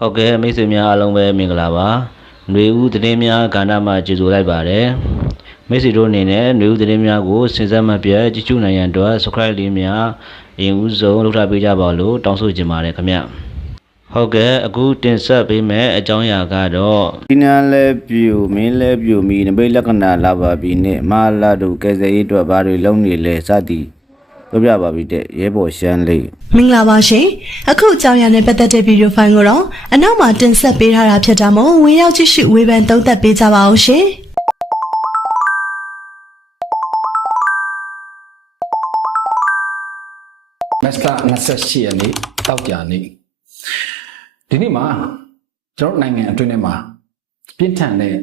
ဟုတ်ကဲ့မိတ်ဆွေများအားလုံးပဲမင်္ဂလာပါຫນွေဦးသတင်းများကဏ္ဍမှာကြိုဆိုလိုက်ပါတယ်မိတ်ဆွေတို့အနေနဲ့ຫນွေဦးသတင်းများကိုစဉ်ဆက်မပြတ်ကြည့်ရှုနိုင်ရန်အတွက် subscribe လေးများအရင်ဦးဆုံးလုပ်ထားပေးကြပါလို့တောင်းဆိုချင်ပါတယ်ခင်ဗျဟုတ်ကဲ့အခုတင်ဆက်ပေးမယ့်အကြောင်းအရာကတော့ ဒီနန်လဲပြူမင်းလဲပြူမီနမိတ်လက္ခဏာလာပါပြီနဲ့မဟာလာတို့ကယ်ဆယ်ရေးအတွက်ဘာတွေလုပ်နေလဲစသည် ပြောပြပါပြီတဲ့ရဲဘော်ရှမ်းလေးမင်္ဂလာပါရှင်အခုအကြောင်းအရာနဲ့ပတ်သက်တဲ့ဗီဒီယိုဖိုင်ကိုတော့အနောက်မှာတင်ဆက်ပေးထားတာဖြစ်တာမို့ဝင်ရောက်ကြည့်ရှုဝေဖန်သုံးသပ်ပေးကြပါအောင်ရှင်မက်စတာ28ရက်နေ့တောက်ကြနေ့ဒီနေ့မှာကျွန်တော်တို့နိုင်ငံအတွင်းထဲမှာပြင်းထန်တဲ့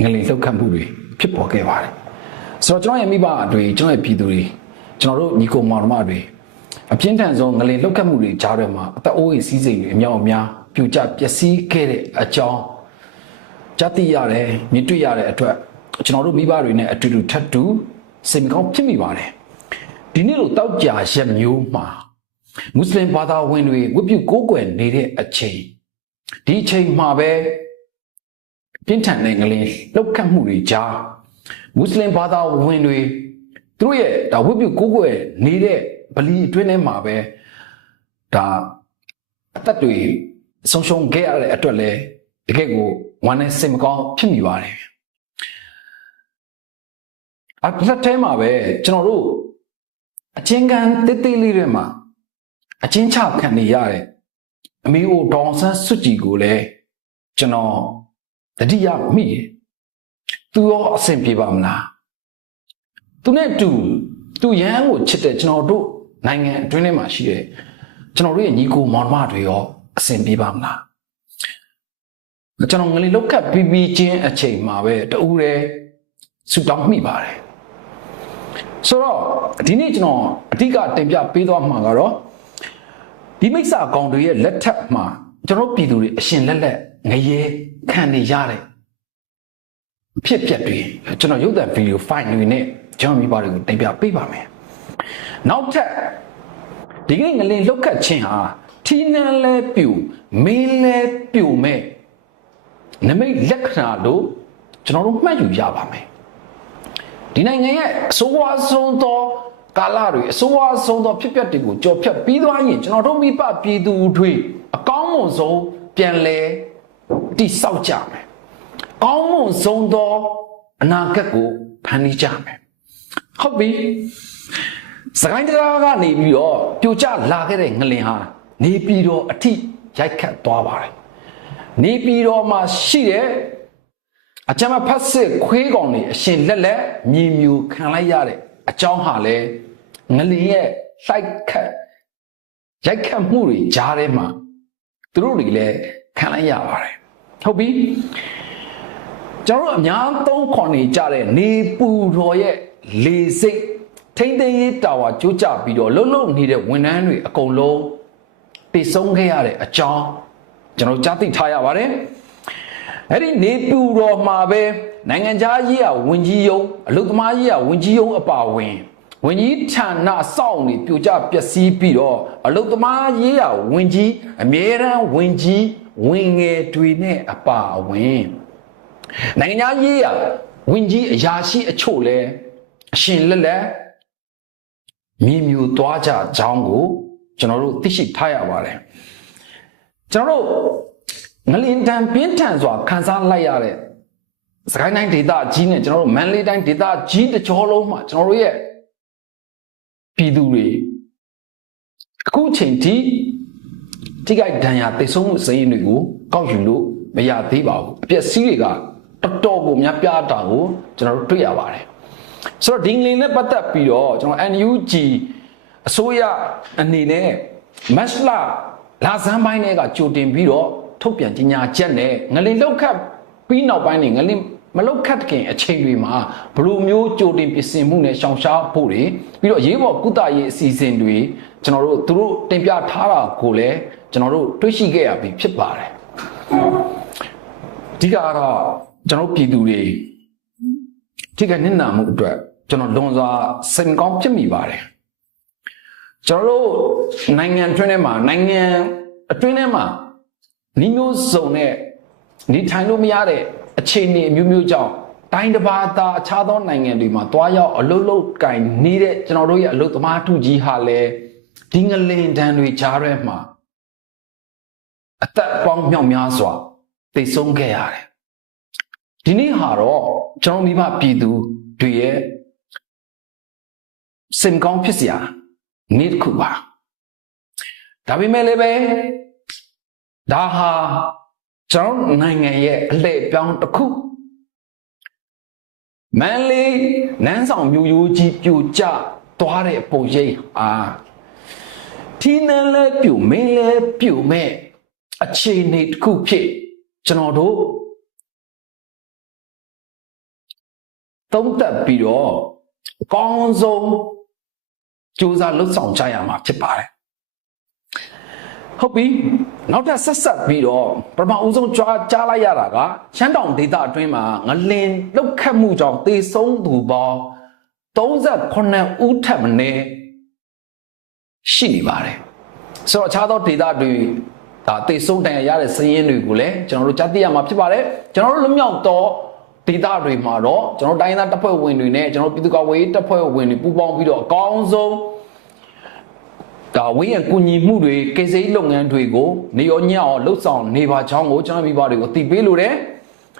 ငလင်လှုပ်ခတ်မှုတွေဖြစ်ပေါ်ခဲ့ပါတယ်ဆိုတော့ကျွန်တော်ရဲ့မိဘတွေကျွန်တော်ရဲ့ပြည်သူတွေ ကျွန်တော်တို့ညီကိုမောင်နှမတွေအပြင်းထန်ဆုံးငလင်လှုပ်ခတ်မှုတွေကြားထဲမှာအသက်အိုးအိမ်စီးစိမ်တွေအများအများပြိုကျပျက်စီးခဲ့တဲ့အကြောင်းကြားသိရတယ်မြင်တွေ့ရတဲ့အတွက်ကျွန်တော်တို့မိဘတွေနဲ့အတူတူထပ်တူစိတ်မကောင်းဖြစ်မိပါတယ်ဒီနေ့လိုတောက်ကြရက်မျိုးမှာမွတ်စလင်ဘာသာဝင်တွေဝတ်ပြုကိုးကွယ်နေတဲ့အချိန်ဒီအချိန်မှာပဲပြင်းထန်တဲ့ငလင်လောက်ခတ်မှုတွေကြားမွတ်စလင်ဘာသာဝင်တွေ သူတို့ရဲ့ဒါဝတ်ပြုကိုးကွယ်နေတဲ့ဗလီအတွင်းထဲမှာပဲဒါအသက်တွေဆုံးရှုံးခဲ့ရတဲ့အတွက်လည်းတကယ့်ကိုဝမ်းနဲ့စိတ်မကောင်းဖြစ်မိပါတယ်အလက်ထဲမှာပဲကျွန်တော်တို့အချင်းကန်တိတ်တိတ်လေးတွေမှာအချင်းချခံနေရတဲ့အမေအိုဒေါအောင်ဆန်းစွတ်ကြည်ကိုလည်းကျွန်တော်တတိယမိတယ်သူရောအဆင်ပြေပါမလား သူနဲ့တူသူရန်ကိုချစ်တဲ့ကျွန်တော်တို့နိုင်ငံအတွင်းထဲမှာရှိတဲ့ကျွန်တော်တို့ရဲ့ညီကိုမောင်နှမတွေရောအဆင်ပြေပါမလားကျွန်တော်ငလေးလောက်ကပ်ပြီးပြီးချင်းအချိန်မှာပဲတူတယ်ဆူတောင်းမိပါတယ်ဆိုတော့ဒီနေ့ကျွန်တော်အဓိကတင်ပြပေးသွားမှာကတော့ဒီမိစ္ဆာကောင်တွေရဲ့လက်ထက်မှာကျွန်တော်ပြည်သူတွေအရှင်လက်လက်ငရေခံနေရတဲ့ဖြစ်ပျက်တွေကျွန်တော်ရုပ်သံဗီဒီယိုဖိုင်တွေနဲ့ ကျွန်တော်မိဘတွေကိုတင်ပြပေးပါမယ်။နောက်ထပ်ဒီကနေ့ငလင်လောက်ခတ်ခြင်းဟာထီးနန်းလဲပြူမင်းလဲပြူမဲ့နမိတ်လက္ခဏာလို့ကျွန်တော်တို့မှတ်ယူရပါမယ်။ဒီနိုင်ငံရဲ့အဆိုးဝါးဆုံးသောကာလတွေအဆိုးဝါးဆုံးသောဖြစ်ပျက်တွေကိုကြော်ဖြတ်ပြီးသွားရင်ကျွန်တော်တို့မိဘပြည်သူတွေအကောင်းမွန်ဆုံးပြန်လဲတိဆောက်ကြမယ်။ကောင်းမွန်ဆုံးသောအနာဂတ်ကိုဖန်တီးကြမယ်။ ဟုတ်ပြီ။စကိုင်းတရားကနေပြီးတော့ပြိုကျလာခဲ့တဲ့ငလင်ဟာနေပြည်တော်အထိရိုက်ခတ်သွားပါတယ်။နေပြည်တော်မှာရှိတဲ့အချမ်းမဖတ်စစ်ခွေးကောင်တွေအရှင်လက်လက်မြည်မြူခံလိုက်ရတဲ့အကြောင်းဟာလဲငလင်ရဲ့လိုက်ခတ်ရိုက်ခတ်မှုတွေကြားထဲမှာသူတို့တွေလည်းခံလိုက်ရပါတယ်ဟုတ်ပြီကျွန်တော်တို့အများသုံးခေါ်နေကြတဲ့နေပူတော်ရဲ့ လေစိတ်ထိမ့်သိမ်းရေးတာဝါကြိုးကြပြီးတော့လှုပ်လှုပ်နေတဲ့ဝန်ထမ်းတွေအကုန်လုံးတည်ဆုံးခဲ့ရတဲ့အကြောင်းကျွန်တော်ကြားသိထားရပါတယ်အဲ့ဒီနေပူတော်မှာပဲနိုင်ငံခြားရေးရဝင်ကြီးယုံအလုသမားရေးရဝင်ကြီးယုံအပါဝင်ဝင်ကြီးဌာနစောင့်နေပြိုကျပျက်စီးပြီးတော့အလုသမားရေးရဝင်ကြီးအမြဲတမ်းဝင်ကြီးဝင်ငယ်တွေနဲ့အပါဝင်နိုင်ငံခြားရေးရဝင်ကြီးအရာရှိအချို့လဲ အရှင်လက်လက်မြည်မြူသွားကြကြောင်းကိုကျွန်တော်တို့သိရှိထားရပါတယ်ကျွန်တော်တို့ငလင်တန်ပြင်းထန်စွာခန်းစားလိုက်ရတဲ့စကိုင်းတိုင်းဒေသကြီးနဲ့ကျွန်တော်တို့မန္တလေးတိုင်းဒေသကြီးတစ်ကြောလုံးမှာကျွန်တော်တို့ရဲ့ပြည်သူတွေအခုချိန်ထိထိခိုက်ဒဏ်ရာတိတ်ဆုံးမှုစရင်းတွေကိုကောက်ယူလို့မရသေးပါဘူးအပျက်စီးတွေကတော်တော်ကိုများပြားတာကိုကျွန်တော်တို့တွေ့ရပါတယ် ဆိုတော့ဒီငလင်နဲ့ပတ်သက်ပြီးတော့ကျွန်တော် NUG အစိုးရအနေနဲ့မက်စလာလာဇန်ပိုင်းတွေကကြိုတင်ပြီးတော့ထုတ်ပြန်ကြေညာချက်နဲ့ငလင်လောက်ခတ်ပြီးနောက်ပိုင်းနေငလင်မလောက်ခတ်ခင်အချိန်တွေမှာဘလိုမျိုးကြိုတင်ပြင်ဆင်မှုနဲ့ရှောင်ရှားဖို့တွေပြီးတော့ရေးပေါ်ကုသရေးအစီအစဉ်တွေကျွန်တော်တို့သူတို့တင်ပြထားတာကိုလည်းကျွန်တော်တို့တွေ့ရှိခဲ့ရပြီဖြစ်ပါတယ်အဓိကကတော့ကျွန်တော်ပြည်သူတွေ ဒီကနစ်နာမှုအတွက်ကျွန်တော်လွန်စွာစိတ်မကောင်းဖြစ်မိပါတယ်ကျွန်တော်တို့နိုင်ငံအတွင်းထဲမှာနိုင်ငံအတွင်းထဲမှာနီးမျိုးစုံနဲ့နေထိုင်လို့မရတဲ့အခြေအနေအမျိုးမျိုးကြောင့်တိုင်းတစ်ပါးသားအခြားသောနိုင်ငံတွေမှာတွားရောက်အလုတ်လုတ်ကင်နေတဲ့ကျွန်တော်တို့ရဲ့အလုတ်သမားထုကြီးဟာလည်းဒီငလင်တန်းတွေကြားထဲမှာအသက်ပေါင်းမြောက်များစွာသိဆုံးခဲ့ရတယ် ဒီနေ့ဟာတော့ကျွန်တော်မိဘပြည်သူတွေရဲ့စင်ကောင်းဖြစ်စရာနေ့တစ်ခုပါဒါပေမဲ့လည်းပဲဒါဟာကျွန်တော်နိုင်ငံရဲ့အလှည့်ပြောင်းတစ်ခုမန်လေးနန်းဆောင်မျိုးရိုးကြီးပြိုကျသွားတဲ့ပုံရိပ်အာထင်းနဲ့လဲပြိုမင်းလဲပြိုမဲ့အခြေအနေတစ်ခုဖြစ်ကျွန်တော်တို့ သုံးသပ်ပြီးတော့အကောင်းဆုံးကြိုးစားလှုပ်ဆောင်ကြရမှာဖြစ်ပါတယ်ဟုတ်ပြီနောက်ထပ်ဆက်ဆက်ပြီးတော့ပထမဦးဆုံးကြွားကြားလိုက်ရတာကရှမ်းတောင်ဒေသအတွင်းမှာငလင်လှုပ်ခတ်မှုကြောင့်သေဆုံးသူပေါင်း38ဦးထပ်မင်းရှိနေပါတယ်ဆိုတော့အခြားသောဒေသတွေဒါသေဆုံးတန်ရရတဲ့စည်ရင်းတွေကိုလည်းကျွန်တော်တို့ကြားသိရမှာဖြစ်ပါတယ်ကျွန်တော်တို့လွတ်မြောက်တော့ ဒေသတွေမှာတော့ကျွန်တော်တိုင်းသားတပ်ဖွဲ့ဝင်တွေနဲ့ကျွန်တော်ပြည်သူ့ကာကွယ်ရေးတပ်ဖွဲ့ဝင်တွေပူးပေါင်းပြီးတော့အကောင်းဆုံးဒါဝေးရကူညီမှုတွေကိစ္စရေးလုပ်ငန်းတွေကိုနေရောညောင်းလှုပ်ဆောင်နေပါချောင်းကိုကျွန်တော်မိဘတွေကိုတည်ပေးလို့တယ်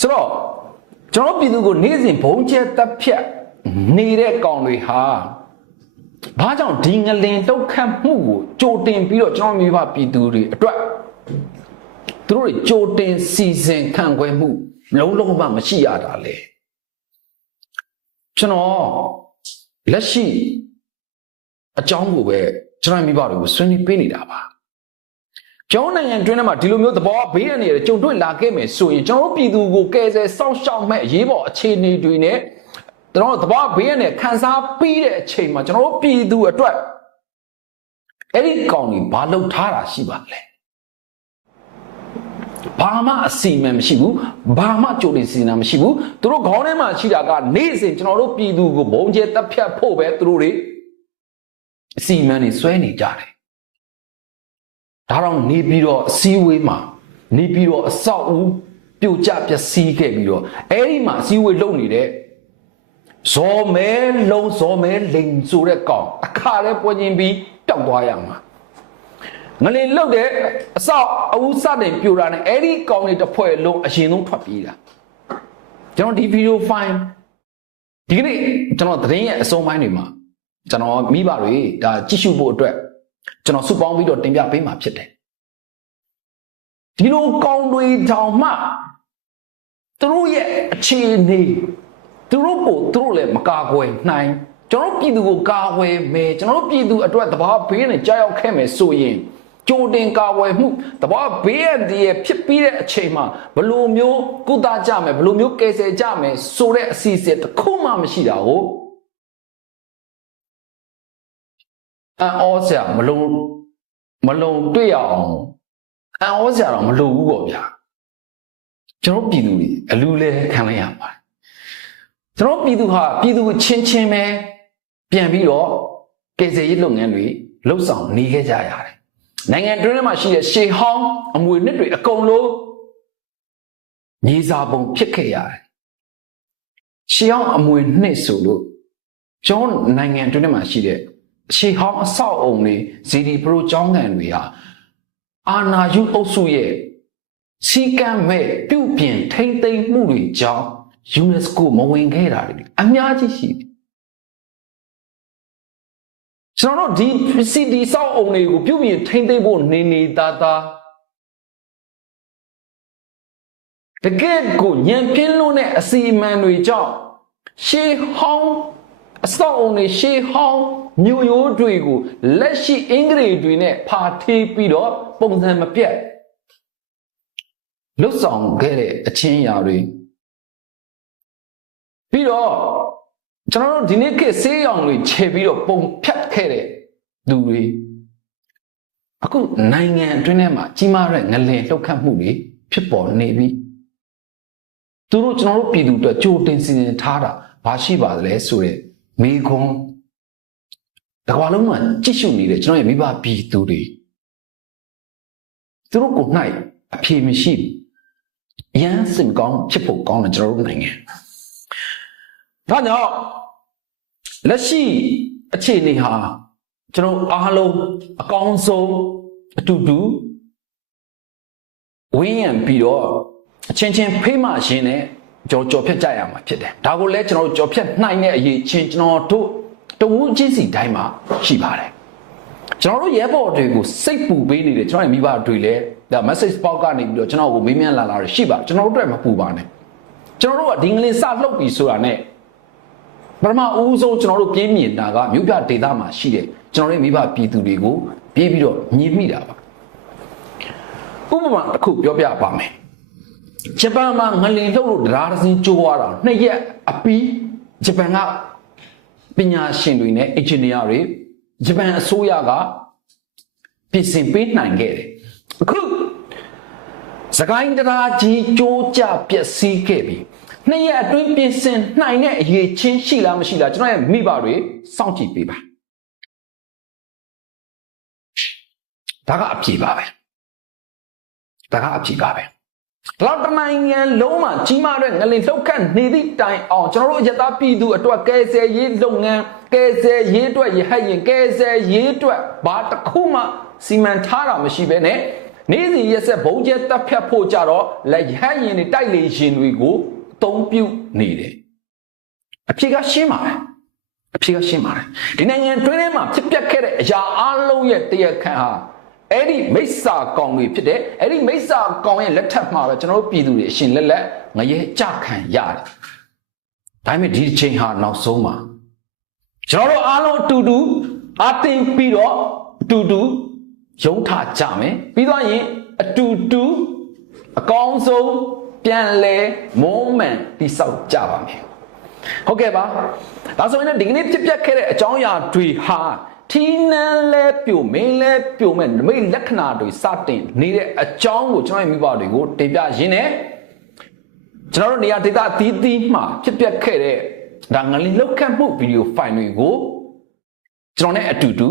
ဆိုတော့ကျွန်တော်ပြည်သူကိုနေ့စဉ်ဘုံကျဲတပ်ဖြတ်နေတဲ့ကောင်တွေဟာဘာကြောင့်ဒီငလင်တုတ်ခတ်မှုကိုကြိုတင်ပြီးတော့ကျွန်တော်မိဘပြည်သူတွေအတွက်သူတို့တွေကြိုတင်စီစဉ်ခံခွဲမှု လုံးလုံးမှမရှိရတာလေကျွန်တော်လက်ရှိအကြောင်းကိုပဲကျွန်တော်မိဘတွေကိုဆွေးနွေးပေးနေတာပါကျောင်းနိုင်ငံတွင်းထဲမှာဒီလိုမျိုးသဘောဘေးရနေရကြုံတွေ့လာခဲ့မယ်ဆိုရင်ကျွန်တော်ပြည်သူကိုကယ်ဆယ်စောင့်ရှောက်မဲ့အရေးပေါ်အခြေအနေတွေနဲ့ကျွန်တော်သဘောဘေးရနေခံစားပြီးတဲ့အချိန်မှာကျွန်တော်ပြည်သူအတွက်အဲ့ဒီကောင်ကြီးဘာလုပ်ထားတာရှိပါလဲ ဘာမှအစီအမံမရှိဘူးဘာမှကြိုတင်စီစဉ်တာမရှိဘူးသူတို့ခေါင်းထဲမှာရှိတာကနေ့စဉ်ကျွန်တော်တို့ပြည်သူကိုဘုံကျဲတပ်ဖြတ်ဖို့ပဲသူတို့တွေအစီအမံတွေဆွဲနေကြတယ်ဒါတော့နေပြီးတော့အစည်းအဝေးမှာနေပြီးတော့အဆောက်အဦပြိုကျပျက်စီးခဲ့ပြီးတော့အဲ့ဒီမှာအစည်းအဝေးလုပ်နေတဲ့ဇော်မဲလုံးဇော်မဲလိန်ဆိုတဲ့ကောင်အခါလဲပွင့်ချင်းပြီးပျောက်သွားရမှာ ငလင်လုတ်တဲ့အဆောက်အဦစတင်ပြိုတာနဲ့အဲ့ဒီကောင်တွေတစ်ဖွဲ့လုံးအရင်ဆုံးထွက်ပြေးတာကျွန်တော်ဒီဗီဒီယိုဖိုင်ဒီကနေ့ကျွန်တော်သတင်းရဲ့အဆုံးပိုင်းတွေမှာကျွန်တော်မိဘတွေဒါကြည့်ရှုဖို့အတွက်ကျွန်တော်စုပေါင်းပြီးတော့တင်ပြပေးမှာဖြစ်တယ်ဒီလိုကောင်းတွေတောင်မှသူတို့ရဲ့အခြေအနေသူတို့ကိုသူတို့လည်းမကာကွယ်နိုင်ကျွန်တော်ပြည်သူကိုကာကွယ်မယ်ကျွန်တော်ပြည်သူအတွက်တဘာဘေးနဲ့ကြောက်ရောက်ခဲ့မယ်ဆိုရင် ကြိုတင်ကာကွယ်မှုတဘာဘေးရန်ဒီရဖြစ်ပြီးတဲ့အချိန်မှာဘလို့မျိုးကုသကြမယ်ဘလို့မျိုးကယ်ဆယ်ကြမယ်ဆိုတဲ့အစီအစဉ်တစ်ခုမှမရှိတာကိုအန်ဩစရာမလုံမလုံတွေ့ရအောင်အန်ဩစရာတော့မလုံဘူးပေါ့ဗျာကျွန်တော်ပြည်သူတွေအလူလဲခံလိုက်ရပါတယ်ကျွန်တော်ပြည်သူဟာပြည်သူချင်းချင်းပဲပြန်ပြီးတော့ကယ်ဆယ်ရေးလုပ်ငန်းတွေလှုပ်ဆောင်နေခဲ့ကြရတယ် နိုင်ငံတွင်းထဲမှာရှိတဲ့ရှေဟောင်းအမွေနှစ်တွေအကုန်လုံးမြေစာပုံဖြစ်ခဲ့ရတယ်ရှေဟောင်းအမွေနှစ်ဆိုလို့ကျွန်တော်နိုင်ငံတွင်းထဲမှာရှိတဲ့ရှေဟောင်းအဆောက်အုံတွေဇီဒီပရိုကျောင်းကန်တွေဟာအာနာယုအုပ်စုရဲ့စီကံမဲ့ပြုပြင်ထိမ့်သိမ်းမှုတွေကြောင့် UNESCO မဝင်ခဲ့တာတွေအများကြီးရှိတယ် ကျွန်တော်တို့ဒီ CD စောက်အုံတွေကိုပြုပြင်ထိမ့်သိမ့်ဖို့နေနေသားသားတကယ့်ကိုညံပြင်းလို့တဲ့အစီအမံတွေကြောင့်ရှေးဟောင်းအစောက်အုံတွေရှေးဟောင်းမြို့ရိုးတွေကိုလက်ရှိအင်္ဂလိပ်တွေနဲ့ဖာထေးပြီးတော့ပုံစံမပြတ်လွတ်ဆောင်ခဲ့တဲ့အချင်းအရာတွေပြီးတော့ ကျွန်တော်တို့ဒီနေ့ခေတ်ဆေးရောင်တွေခြေပြီးတော့ပုံဖြတ်ခဲ့တဲ့လူတွေအခုနိုင်ငံအတွင်းထဲမှာကြီးမားတဲ့ငလင်လှုပ်ခတ်မှုတွေဖြစ်ပေါ်နေပြီသူတို့ကျွန်တော်တို့ပြည်သူအတွက်ကြိုတင်စီစဉ်ထားတာဘာရှိပါသလဲဆိုတဲ့မိခွန်းတကွာလုံးမှာကြည့်ရှုနေတဲ့ကျွန်တော်ရဲ့မိဘပြည်သူတွေသူတို့ကို၌အဖြေမရှိဘူးအရန်စင်ကောင်းဖြစ်ဖို့ကောင်းတယ်ကျွန်တော်တို့နိုင်ငံ ဒါကြောင့်လက်ရှိအခြေအနေဟာကျွန်တော်အားလုံးအကောင်းဆုံးအတူတူဝင်းရံပြီးတော့အချင်းချင်းဖေးမှရှင်နဲ့ကြော်ကြော်ဖြတ်ကြရမှာဖြစ်တယ်ဒါကိုလည်းကျွန်တော်တို့ကြော်ဖြတ်နိုင်တဲ့အရေးချင်းကျွန်တော်တို့တဝူးချင်းစီတိုင်းမှာရှိပါတယ်ကျွန်တော်တို့ရဲဘော်တွေကိုစိတ်ပူပေးနေတယ်ကျွန်တော်ရဲ့မိဘတွေလည်းဒါ message box ကနေပြီးတော့ကျွန်တော်ကိုမေးမြန်းလာလာရရှိပါကျွန်တော်တို့အတွက်မပူပါနဲ့ကျွန်တော်တို့ကဒီငလင်းစလှုပ်ပြီဆိုတာနဲ့ ပထမအဦးဆုံးကျွန်တော်တို့ပြင်းမြင်တာကမြို့ပြဒေသမှာရှိတယ်ကျွန်တော်တို့မိဘပြည်သူတွေကိုပြေးပြီးတော့ညှိမိတာပါဥပမာတစ်ခုပြောပြပါမယ်ဂျပန်မှာငလင်လှုပ်လို့တရားတစ်စင်းကျိုးသွားတာနှစ်ရက်အပီးဂျပန်ကပညာရှင်တွေနဲ့အင်ဂျင်နီယာတွေဂျပန်အစိုးရကပြင်ဆင်ပေးနိုင်ခဲ့တယ်အခုစကိုင်းတရားကြီးကြိုးကြပျက်စီးခဲ့ပြီ နှစ်ရက်အတွင်းပြင်ဆင်နိုင်တဲ့အရေးချင်းရှိလားမရှိလားကျွန်တော်ရဲ့မိဘတွေစောင့်ကြည့်ပေးပါဒါကအပြေပါပဲဒါကအပြေပါပဲလောက်တနိုင်ငံလုံးမှာကြီးမားတဲ့ငလင်လှုပ်ခတ်နေသည့်တိုင်အောင်ကျွန်တော်တို့ရသပြည်သူအတွက်ကဲဆယ်ရေးလုပ်ငန်းကဲဆယ်ရေးအတွက်ရဟတ်ရင်ကဲဆယ်ရေးအတွက်ဘာတစ်ခုမှစီမံထားတာမရှိဘဲနဲ့နေ့စဉ်ရက်ဆက်ဘုံကျဲတပ်ဖြတ်ဖို့ကြတော့လက်ရဟတ်ရင်တွေတိုက်လေရင်တွေကို အသုံးပြုနေတယ်အဖြေကရှင်းပါတယ်အဖြေကရှင်းပါတယ်ဒီနိုင်ငံတွင်းထဲမှာဖြစ်ပျက်ခဲ့တဲ့အရာအလုံးရဲ့တရားခံဟာအဲ့ဒီမိစ္ဆာကောင်တွေဖြစ်တဲ့အဲ့ဒီမိစ္ဆာကောင်ရဲ့လက်ထက်မှာပဲကျွန်တော်တို့ပြည်သူတွေအရှင်လက်လက်ငရဲကြခံရတယ်ဒါပေမဲ့ဒီအချိန်ဟာနောက်ဆုံးမှာကျွန်တော်တို့အားလုံးအတူတူအတင်ပြီးတော့အတူတူရုံးထကြမယ်ပြီးတော့ရင်အတူတူအကောင်းဆုံး ပြန်လဲမုံမှန်တိဆောက်ကြပါမယ်ဟုတ်ကဲ့ပါဒါဆိုရင်လည်းဒီကနေ့ဖြစ်ပျက်ခဲ့တဲ့အကြောင်းအရာတွေဟာထီးနန်းလဲပြိုမင်းလဲပြိုမဲ့နမိတ်လက္ခဏာတွေစတင်နေတဲ့အကြောင်းကိုကျွန်တော်ရဲ့မိဘတွေကိုတင်ပြရင်းနဲ့ကျွန်တော်တို့နေရာဒေသအသီးသီးမှာဖြစ်ပျက်ခဲ့တဲ့ဒါငလီလောက်ခတ်မှုဗီဒီယိုဖိုင်တွေကိုကျွန်တော်နဲ့အတူတူ